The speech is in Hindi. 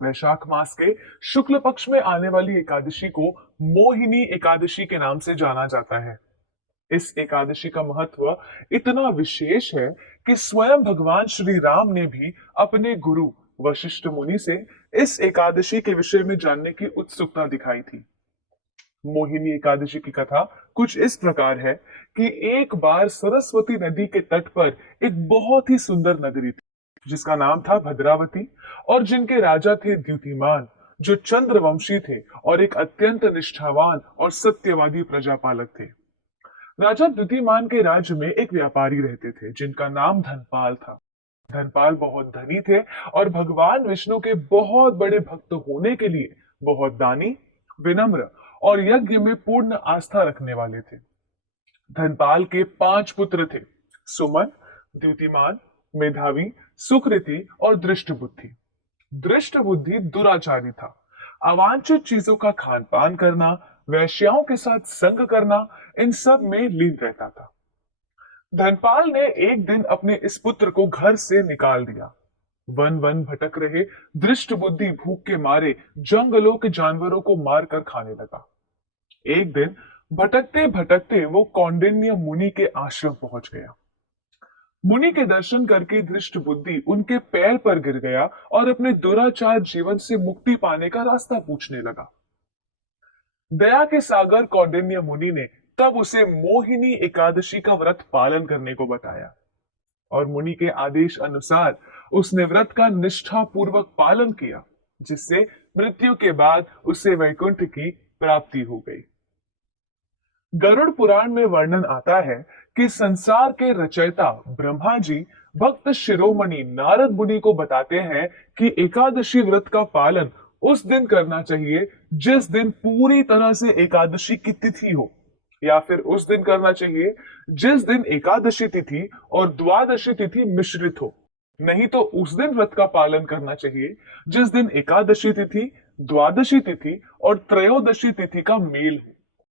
वैशाख मास के शुक्ल पक्ष में आने वाली एकादशी को मोहिनी एकादशी के नाम से जाना जाता है। इस एकादशी का महत्व इतना विशेष है कि स्वयं भगवान श्री राम ने भी अपने गुरु वशिष्ठ मुनि से इस एकादशी के विषय में जानने की उत्सुकता दिखाई थी। मोहिनी एकादशी की कथा कुछ इस प्रकार है कि एक बार सरस्वती नदी के तट पर एक बहुत ही सुंदर नगरी थी जिसका नाम था भद्रावती और जिनके राजा थे द्युतिमान, जो चंद्रवंशी थे और एक अत्यंत निष्ठावान और सत्यवादी प्रजापालक थे। राजा द्युतिमान के राज्य में एक व्यापारी रहते थे जिनका नाम धनपाल था। धनपाल बहुत धनी थे और भगवान विष्णु के बहुत बड़े भक्त होने के लिए बहुत दानी, विनम्र और यज्ञ में पूर्ण आस्था रखने वाले थे। धनपाल के 5 पुत्र थे, सुमन, द्युतिमान, मेधावी, सुकृति और दृष्टबुद्धि। दृष्टबुद्धि दुराचारी था। अवांछित चीजों का खान पान करना, वैश्याओं के साथ संग करना, इन सब में लीन रहता था। धनपाल ने एक दिन अपने इस पुत्र को घर से निकाल दिया। वन वन भटक रहे दृष्टबुद्धि भूख के मारे जंगलों के जानवरों को मारकर खाने लगा। एक दिन भटकते भटकते वो कौंडिन्य मुनि के आश्रम पहुंच गया। मुनि के दर्शन करके दृष्ट बुद्धि उनके पैर पर गिर गया और अपने दुराचार जीवन से मुक्ति पाने का रास्ता पूछने लगा। दया के सागर कौंडिन्य मुनि ने तब उसे मोहिनी एकादशी का व्रत पालन करने को बताया और मुनि के आदेश अनुसार उसने व्रत का निष्ठा पूर्वक पालन किया, जिससे मृत्यु के बाद उसे वैकुंठ की प्राप्ति हो गई। गरुड़ पुराण में वर्णन आता है कि संसार के रचयिता ब्रह्मा जी भक्त शिरोमणि नारद मुनि को बताते हैं कि एकादशी व्रत का पालन उस दिन करना चाहिए जिस दिन पूरी तरह से एकादशी की तिथि हो, या फिर उस दिन करना चाहिए जिस दिन एकादशी तिथि और द्वादशी तिथि मिश्रित हो। नहीं तो उस दिन व्रत का पालन करना चाहिए जिस दिन एकादशी तिथि, द्वादशी तिथि और त्रयोदशी तिथि का मेल हो।